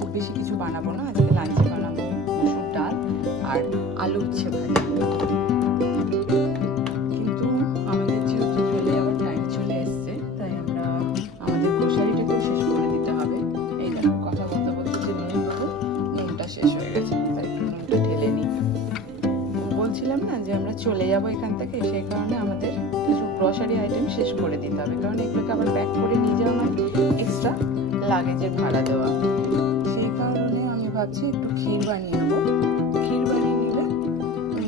খুব বেশি কিছু বানাবো না, আজকে লাঞ্চে বানাবো মসুর ডাল আর আলু উচ্ছে ভাজা। কিন্তু আমাদের যেহেতু চলে যাওয়ার টাইম চলে এসছে, তাই আমরা আমাদের গ্রোসারিটাকেও শেষ করে দিতে হবে। এই দেখো কথা বলতে বলতে যে নুন দেবো, নুনটা শেষ হয়ে গেছে, তাই একটু নুনটা ঢেলে নিই। বলছিলাম না যে আমরা চলে যাবো এখান থেকে, সেই কারণে আমাদের কিছু গ্রোসারি আইটেম শেষ করে দিতে হবে, কারণ এগুলোকে আবার প্যাক করে নিয়ে যাওয়া মানে এক্সট্রা লাগেজের ভাড়া দেওয়া। সেই কারণে আমি ভাবছি একটু ক্ষীর বানিয়ে নেবো। ক্ষীর বানিয়ে নিলে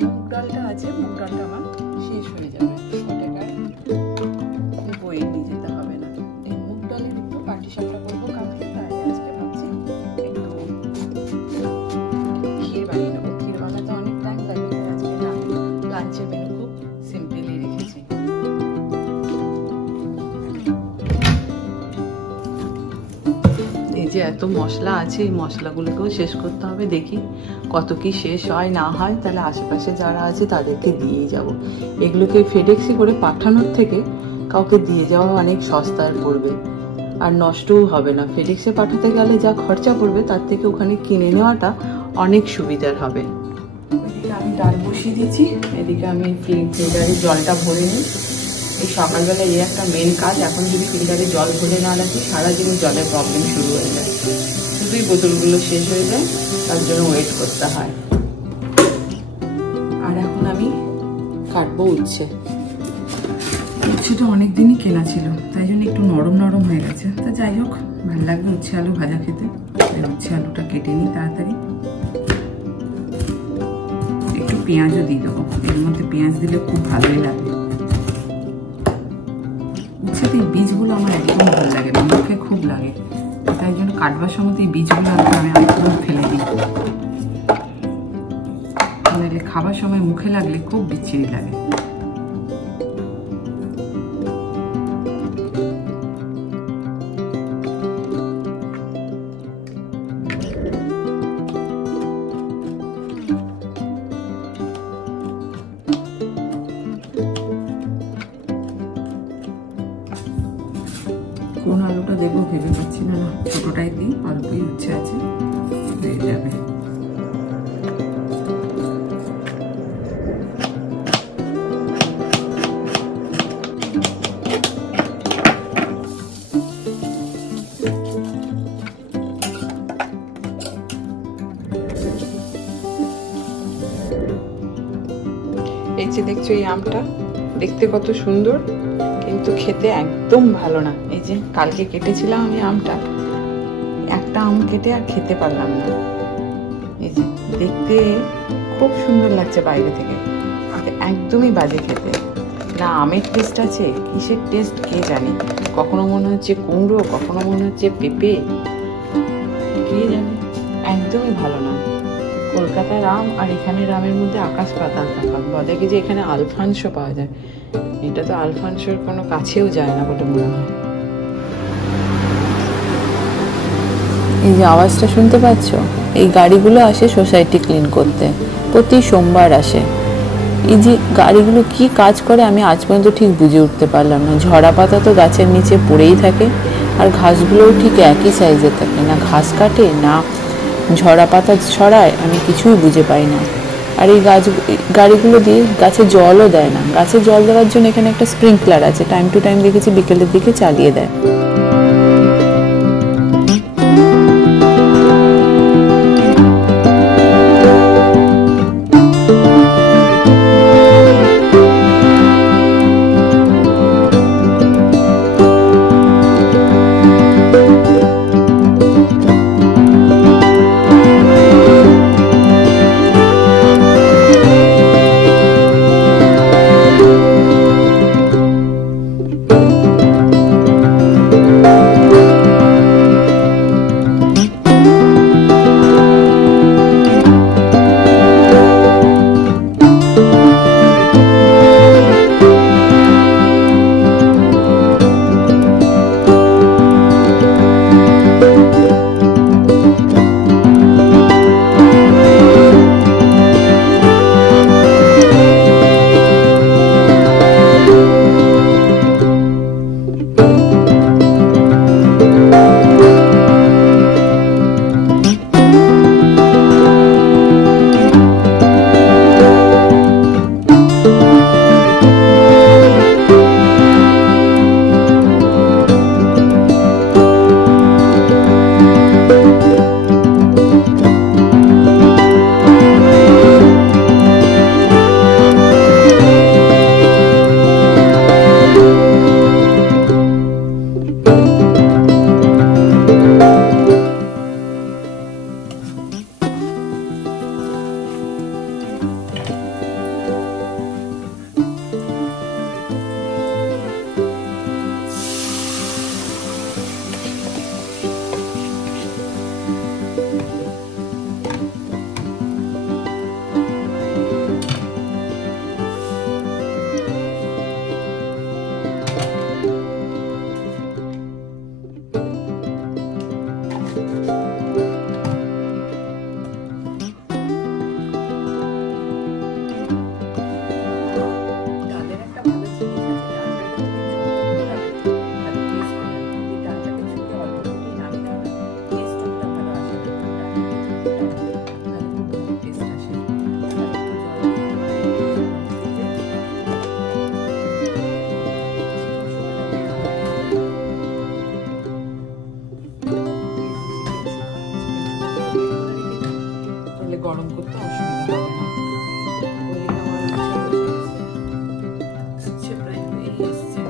মুগ ডালটা আছে, মুগ ডালটা আমার শেষ হয়ে যাবে, ওটাকে বয়ে নিয়ে যেতে হবে না। এই মুগ ডালের একটু পাটিসাপটা করবো কালকে, তাই আজকে ভাবছি একটু ক্ষীর বানিয়ে নেবো। ক্ষীর বানাতে অনেক টাইম লাগে, তাই আজকে লাঞ্চের মেনু খুব সিম্পলি রেখেছি। এই যে এত মশলা আছে, এই মশলাগুলোকেও শেষ করতে হবে। দেখি কত কি শেষ হয় না হয়, তাহলে আশেপাশে যারা আছে তাদেরকে দিয়েই যাব। এগুলোকে ফেডেক্সে করে পাঠানোর থেকে কাউকে দিয়ে যাওয়া অনেক সস্তায় পড়বে আর নষ্টও হবে না। ফেডেক্সে পাঠাতে গেলে যা খরচা পড়বে তার থেকে ওখানে কিনে নেওয়াটা অনেক সুবিধার হবে। এদিকে আমি ডাল বসিয়ে দিয়েছি, এদিকে আমি ফিল্টারে জলটা ভরে নিই। এই সকালবেলা এই একটা মেন কাজ, এখন যদি ফিল্টারে জল ভরে না রাখি সারাদিন জলের প্রবলেম শুরু হয়ে যায়, শুধুই বোতলগুলো শেষ হয়ে যায়, তার জন্য ওয়েট করতে হয়। আর এখন আমি কাটবো উচ্ছে। উচ্ছেটা অনেক দিনই কেনা ছিল, তাই জন্য একটু নরম নরম হয়ে গেছে। তা যাই হোক, ভালো লাগবে উচ্ছে আলু ভাজা খেতে। উচ্ছে আলুটা কেটে নিই তাড়াতাড়ি। একটু পেঁয়াজও দিয়ে দেবো, এর মধ্যে পেঁয়াজ দিলে খুব ভালোই লাগে। উচ্ছেতে এই বীজগুলো আমার একদম ভালো লাগে না, মুখে খুব লাগে, তাই জন্য কাটবার সময় এই বীজগুলো আমি একদম ফেলে দিই। নাহলে খাবার সময় মুখে লাগলে খুব বিচ্ছিরি লাগে। কোন আলুটা দেবো ভেবে পাচ্ছি না, ছোটটাই দিই, অল্পই উচ্ছে আছে, হয়ে যাবে। এই যে দেখছো এই আমটা দেখতে কত সুন্দর, কিন্তু খেতে একদম ভালো না। এই যে কালকে কেটেছিলাম আমি আমটা, একটা আম কেটে আর খেতে পারলাম না। এই যে দেখতে খুব সুন্দর লাগছে বাইরে থেকে, একদমই বাজে খেতে। না আমের টেস্ট আছে, কিসের টেস্ট কে জানে, কখনো মনে হচ্ছে কুমড়ো, কখনো মনে হচ্ছে পেঁপে, কে জানে, একদমই ভালো না। কলকাতার আম আর এখানের আমের মধ্যে আকাশ পাতাল তফাৎ। বলে কি যে এখানে আলফানসো পাওয়া যায়, এটা তো আলফানসোর কোনো কাছেও যায় না বলে মনে হয়। এই যে আওয়াজটা শুনতে পাচ্ছ, এই গাড়িগুলো আসে সোসাইটি ক্লিন করতে, প্রতি সোমবার আসে। এই যে গাড়িগুলো কি কাজ করে আমি আজ পর্যন্ত ঠিক বুঝে উঠতে পারলাম না। ঝরা পাতা তো গাছের নিচে পড়েই থাকে, আর ঘাসগুলোও ঠিক একই সাইজের থাকে, না ঘাস কাটে না ঝরা পাতা ছড়ায়, আমি কিছুই বুঝে পাই না। আর এই গাড়িগুলো দিয়ে গাছে জলও দেয় না। গাছে জল দেওয়ার জন্য এখানে একটা স্প্রিংকলার আছে, টাইম টু টাইম দেখেছি বিকেলের দিকে চালিয়ে দেয়। গরম করতে অসুবিধা হবে না। ওইদিকে আমার উচ্ছে প্রায় হয়ে এসছে।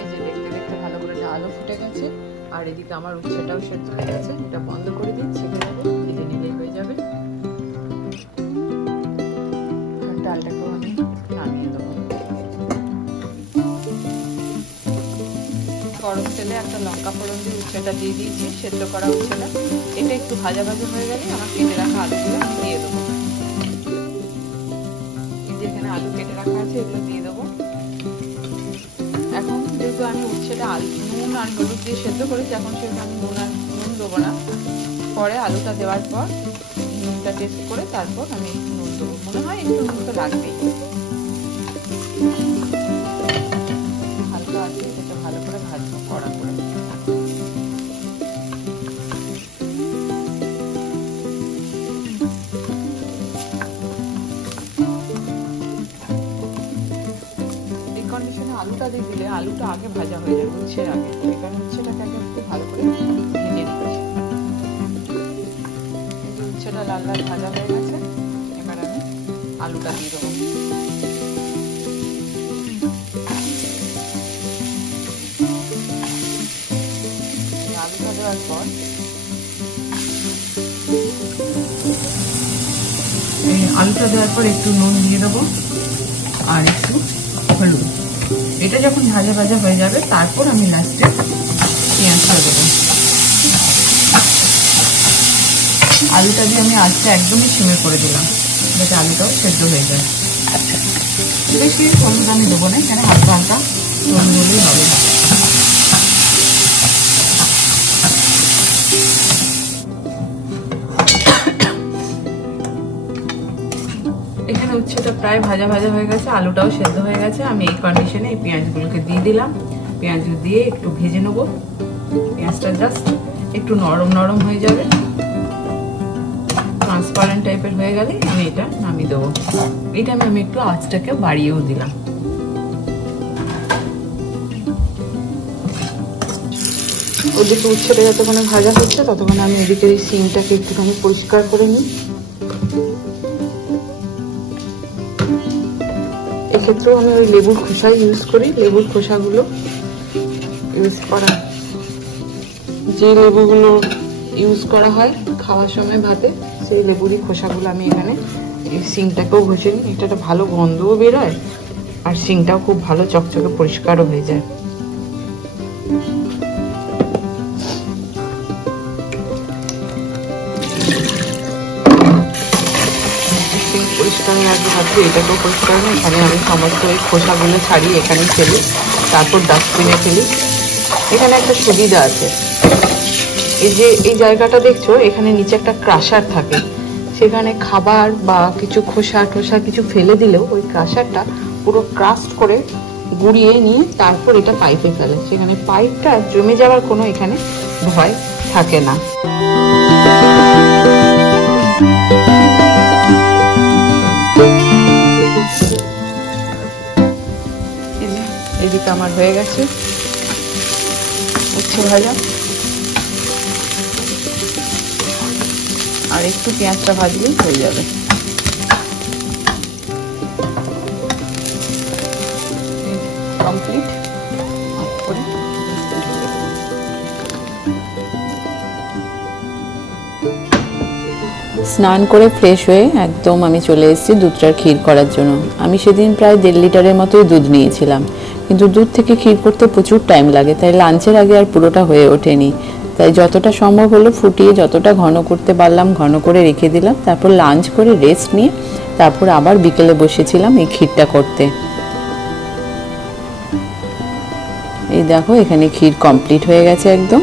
এই যে দেখতে দেখতে ভালো করে ডালও ফুটে গেছে, আর এদিকে আমার উচ্ছেটাও সেদ্ধ হয়ে গেছে। এটা বন্ধ করে দিই, ছেঁকে দেবো, ভেজে নিলেই হয়ে যাবে। ডালটাকেও আমি নামিয়ে দেবো। গরম তেলে একটা লঙ্কা ফোড়ন দিয়ে উচ্ছেটা দিয়ে দিয়েছি, সেদ্ধ করা উচ্ছেটা। এটা একটু ভাজা ভাজা হয়ে গেলে আমার কেটে রাখা আলুগুলো আমি দিয়ে দেবো। যেখানে আলু কেটে রাখা আছে এগুলো দিয়ে দেবো। এখন যেহেতু আমি উচ্ছেটা নুন আর হলুদ দিয়ে সেদ্ধ করেছি, এখন সেটা আমি নুন দেবো না। পরে আলুটা দেওয়ার পর নুনটা টেস্ট করে তারপর আমি নুন দেবো। মনে হয় একটু নুন তো লাগবেই। হালকা আছে, সেটা ভালো করে ভাজবো কড়া করে। আলুটা দিয়ে দিলে আলুটা আগে ভাজা হয়ে যাবে উচ্ছের আগে, সেই কারণে উচ্ছেটাকে আগে একটু ভালো করে ভেজে নিচ্ছি। উচ্ছেটা লাল লাল ভাজা হয়ে গেছে, এবার আমি আলুটা দিয়ে দেবো। আলুটা দেওয়ার পর একটু নুন দিয়ে দেবো আর একটু হলুদ। এটা যখন ভাজা ভাজা হয়ে যাবে তারপর আমি লাস্টে পেঁয়াজটা দেবো। আলুটা দিয়ে আমি আজকে একদমই সিমে করে দিলাম, যাতে আলুটাও সেদ্ধ হয়ে যায়। বেশি হলুদ আমি দেবো না, এখানে হালকা হালকা হলুদ হলেই হবে। এখানে উচ্ছেটা প্রায় ভাজা ভাজা হয়ে গেছে, আলুটাও সেদ্ধ হয়ে গেছে। আমি এই কন্ডিশনে এই পেঁয়াজগুলোকে দিয়ে দিলাম। পেঁয়াজ দিয়ে একটু ভেজে নেবো। পেঁয়াজটা জাস্ট একটু নরম নরম হয়ে যাবে, ট্রান্সপারেন্ট টাইপের হয়ে গেলে আমি এটা নামিয়ে দেবো। এটা আমি একটু আঁচটাকে বাড়িয়েও দিলাম। ওদিকে উচ্ছেটা যতক্ষণে ভাজা হচ্ছে ততক্ষণে আমি এদিকে এই সিমটাকে একটুখানি পরিষ্কার করে নিই। এক্ষেত্রেও আমি ওই লেবুর খোসা ইউজ করি। লেবুর খোসাগুলো ইউজ করা, যে লেবুগুলো ইউজ করা হয় খাওয়ার সময় ভাতে, সেই লেবুরই খোসাগুলো আমি এখানে এই সিংটাকেও ঘষে নিই। এটা একটা ভালো গন্ধও বেরোয় আর সিংটাও খুব ভালো চকচকে পরিষ্কারও হয়ে যায়। পরিষ্কার রাখবো ভাবছি, এটাকেও পরিষ্কার না। এখানে আমি সমস্ত এই খোসাগুলো ছাড়িয়ে এখানে ফেলি, তারপর ডাস্টবিনে ফেলি। এখানে একটা সুবিধা আছে, এই যে এই জায়গাটা দেখছো, এখানে নিচে একটা ক্রাশার থাকে। সেখানে খাবার বা কিছু খোসা টোসা কিছু ফেলে দিলেও ওই ক্রাশারটা পুরো ক্রাস্ট করে গুঁড়িয়ে নিয়ে তারপর এটা পাইপে ফেলে। সেখানে পাইপটা জমে যাওয়ার কোনো এখানে ভয় থাকে না। এদিকে আমার হয়ে গেছে উচ্ছে ভাজা, আর একটু পেঁয়াজটা ভাজলেই হয়ে যাবে। কমপ্লিট। স্নান করে ফ্রেশ হয়ে একদম আমি চলে এসেছি দুধটার ক্ষীর করার জন্য। আমি সেদিন প্রায় 1.5 লিটারের মতোই দুধ নিয়েছিলাম, কিন্তু দুধ থেকে ক্ষীর করতে প্রচুর টাইম লাগে, তাই লাঞ্চের আগে আর পুরোটা হয়ে ওঠেনি। তাই যতটা সম্ভব হলো ফুটিয়ে যতটা ঘন করতে পারলাম ঘন করে রেখে দিলাম। তারপর লাঞ্চ করে রেস্ট নিয়ে তারপর আবার বিকেলে বসেছিলাম এই ক্ষীরটা করতে। এই দেখো এখানে ক্ষীর কমপ্লিট হয়ে গেছে একদম।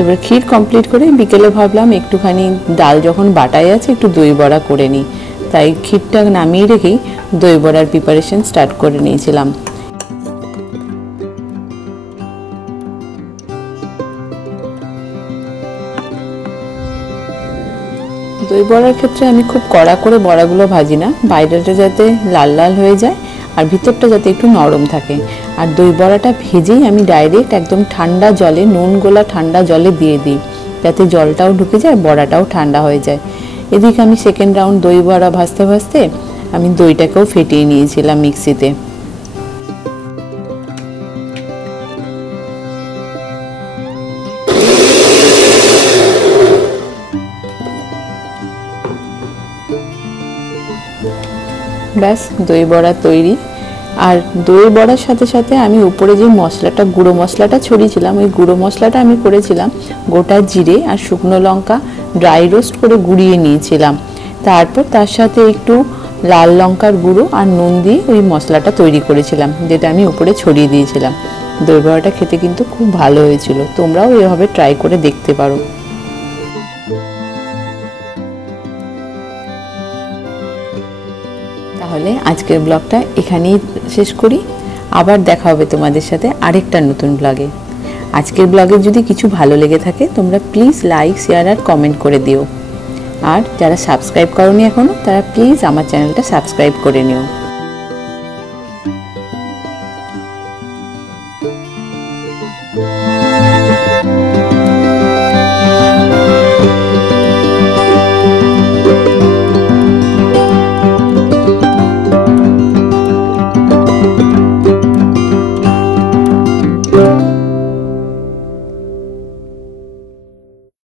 এবার ক্ষীর কমপ্লিট করে বিকেলে ভাবলাম একটুখানি ডাল যখন বাটাই আছে একটু দই বড়া করে নিই, তাই ক্ষীরটা নামিয়ে রেখেই দই বড়ার প্রিপারেশন স্টার্ট করে নিয়েছিলাম। দই বড়ার ক্ষেত্রে আমি খুব কড়া করে বড়াগুলো ভাজি না, বাইরেটা যাতে লাল লাল হয়ে যায় আর ভিতরটা যাতে একটু নরম থাকে। আর দই বড়াটা ভেজেই আমি ডাইরেক্ট একদম ঠান্ডা জলে, নুন গোলা ঠান্ডা জলে দিয়ে দিই, যাতে জলটাও ঢুকে যায়, বড়াটাও ঠান্ডা হয়ে যায়। এদিকে আমি সেকেন্ড রাউন্ড দই বড়া ভাজতে ভাজতে আমি দইটাকেও ফেটিয়ে নিয়েছিলাম মিক্সিতে। ব্যাস দই বড়া তৈরি। আর দই বড়ার সাথে সাথে আমি উপরে যে মশলাটা, গুঁড়ো মশলাটা ছড়িয়েছিলাম, ওই গুঁড়ো মশলাটা আমি করেছিলাম গোটা জিরে আর শুকনো লঙ্কা ড্রাই রোস্ট করে গুঁড়িয়ে নিয়েছিলাম। তারপর তার সাথে একটু লাল লঙ্কার গুঁড়ো আর নুন দিয়ে ওই মশলাটা তৈরি করেছিলাম, যেটা আমি উপরে ছড়িয়ে দিয়েছিলাম। দই বড়াটা খেতে কিন্তু খুব ভালো হয়েছিল, তোমরাও এভাবে ট্রাই করে দেখতে পারো। তাহলে আজকের ব্লগটা এখানেই শেষ করি। আবার দেখা হবে তোমাদের সাথে আরেকটা নতুন ব্লগে। আজকের ব্লগে যদি কিছু ভালো লেগে থাকে তোমরা প্লিজ লাইক, শেয়ার আর কমেন্ট করে দিও। আর যারা সাবস্ক্রাইব করোনি এখনো, তারা প্লিজ আমার চ্যানেলটা সাবস্ক্রাইব করে নিও।